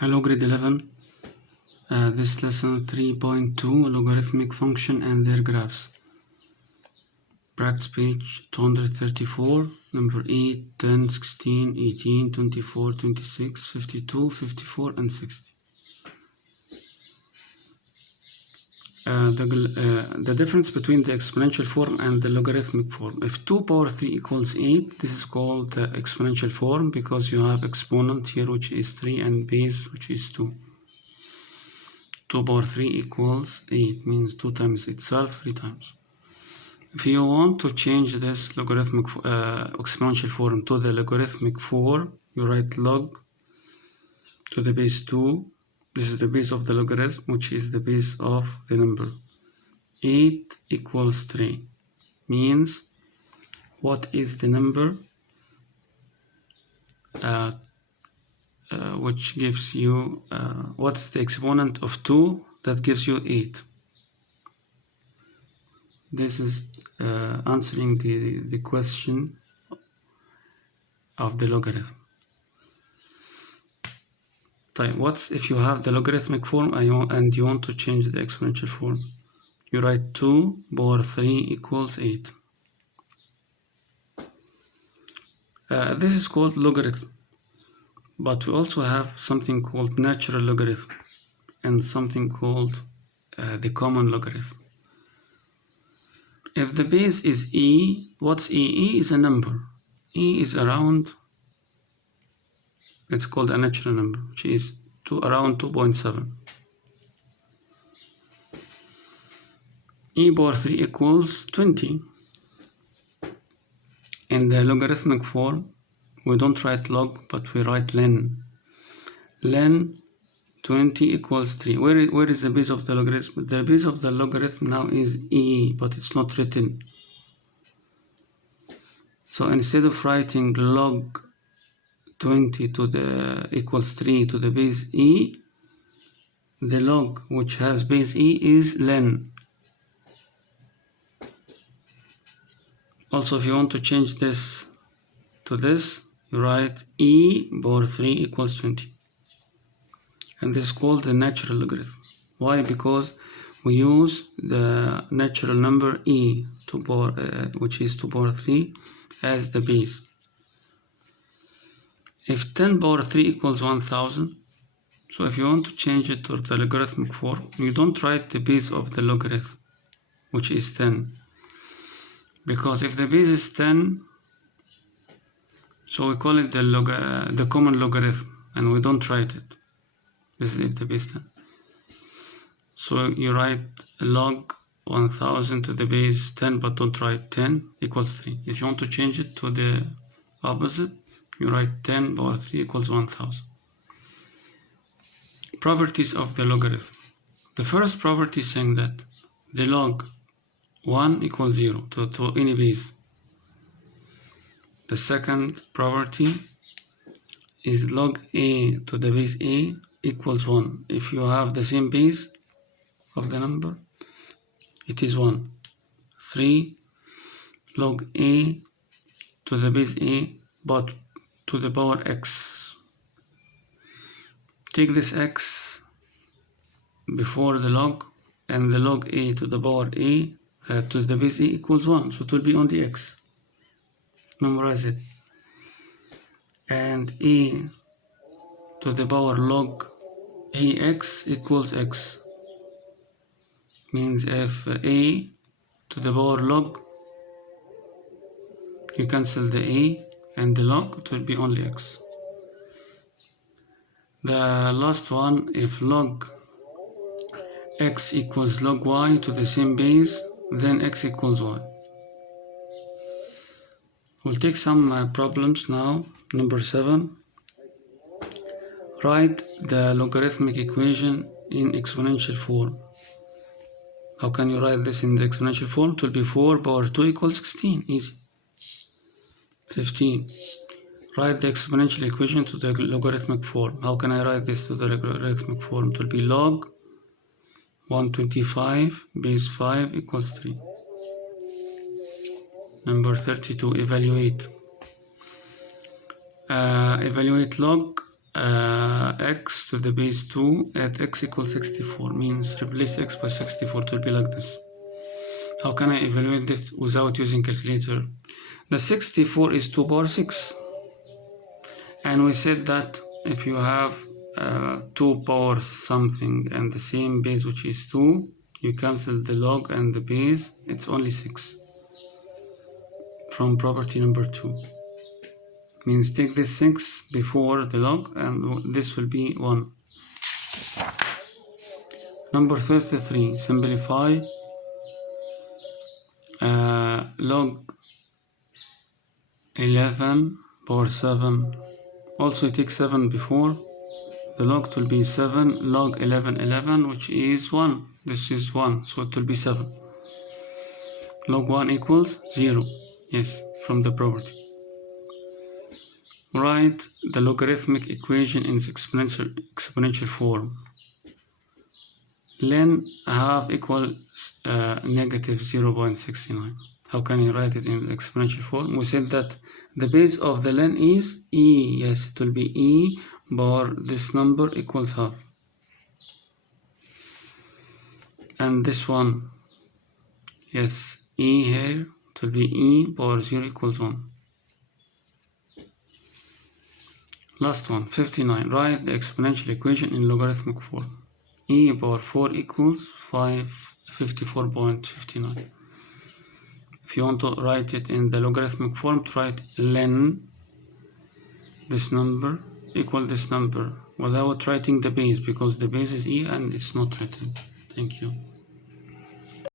Hello, grade 11. This lesson 3.2, logarithmic function and their graphs. Practice page 234, number 8, 10, 16, 18, 24, 26, 52, 54, and 60. The difference between the exponential form and the logarithmic form. If 2 power 3 equals 8, this is called the exponential form because you have exponent here which is 3 and base which is 2. 2 power 3 equals 8, means 2 times itself 3 times. If you want to change this logarithmic exponential form to the logarithmic form, you write log to the base 2. This is the base of the logarithm, which is the base of the number. 8 equals 3 means what is the number which gives you what's the exponent of 2 that gives you 8. This is answering the question of the logarithm. What's if you have the logarithmic form and you want to change the exponential form? You write 2 power 3 equals 8. This is called logarithm, but we also have something called natural logarithm and something called the common logarithm. If the base is e, what's e? E is a number. E is around, it's called a natural number, which is around 2.7. E power 3 equals 20. In the logarithmic form, we don't write log, but we write len. Len 20 equals 3. Where is the base of the logarithm? The base of the logarithm now is e, but it's not written. So instead of writing log 20 to the equals 3 to the base e, the log which has base e is len. Also, if you want to change this to this, you write e power 3 equals 20. And this is called the natural logarithm. Why? Because we use the natural number e, which is 2 power 3, as the base. If 10 power 3 equals 1000, so if you want to change it to the logarithmic form, you don't write the base of the logarithm, which is 10. Because if the base is 10, so we call it the common logarithm, and we don't write it. This is if the base 10. So you write log 1000 to the base 10, but don't write 10 equals 3. If you want to change it to the opposite, you write 10 power 3 equals 1000. Properties of the logarithm. The first property is saying that the log 1 equals 0 to any base. The second property is log a to the base a equals 1. If you have the same base of the number, it is 1. 3. Log a to the base a, but to the power x. Take this x before the log, and the log a to the power a to the base a equals 1, so it will be only x. Memorize it. And a to the power log ax equals x. Means if a to the power log, you cancel the a and the log, it will be only x. The last one, if log x equals log y to the same base, then x equals y. We'll take some problems now. Number 7. Write the logarithmic equation in exponential form. How can you write this in the exponential form? It will be 4 power 2 equals 16. Easy. 15. Write the exponential equation to the logarithmic form. How can I write this to the logarithmic form? It will be log 125 base 5 equals 3. Number 32. Evaluate. Evaluate log x to the base 2 at x equals 64, means replace x by 64. It will be like this. How can I evaluate this without using calculator? The 64 is 2 power 6, and we said that if you have 2 power something and the same base, which is 2, you cancel the log and the base, it's only 6 from property number 2. Means take this 6 before the log and this will be 1. Number 33, simplify. Log 11 power 7, also you take 7 before the log, it will be 7 log 11, which is 1. This is 1, so it will be 7. Log 1 equals 0, yes, from the property. Write the logarithmic equation in exponential form. Len half equals negative 0.69. How can you write it in exponential form? We said that the base of the len is e. Yes, it will be e bar this number equals half. And this one, yes, e here, it will be e bar 0 equals 1. Last one, 59. Write the exponential equation in logarithmic form. E bar 4 equals 54.59. If you want to write it in the logarithmic form, to write len this number equal this number without writing the base, because the base is e and it's not written. Thank you.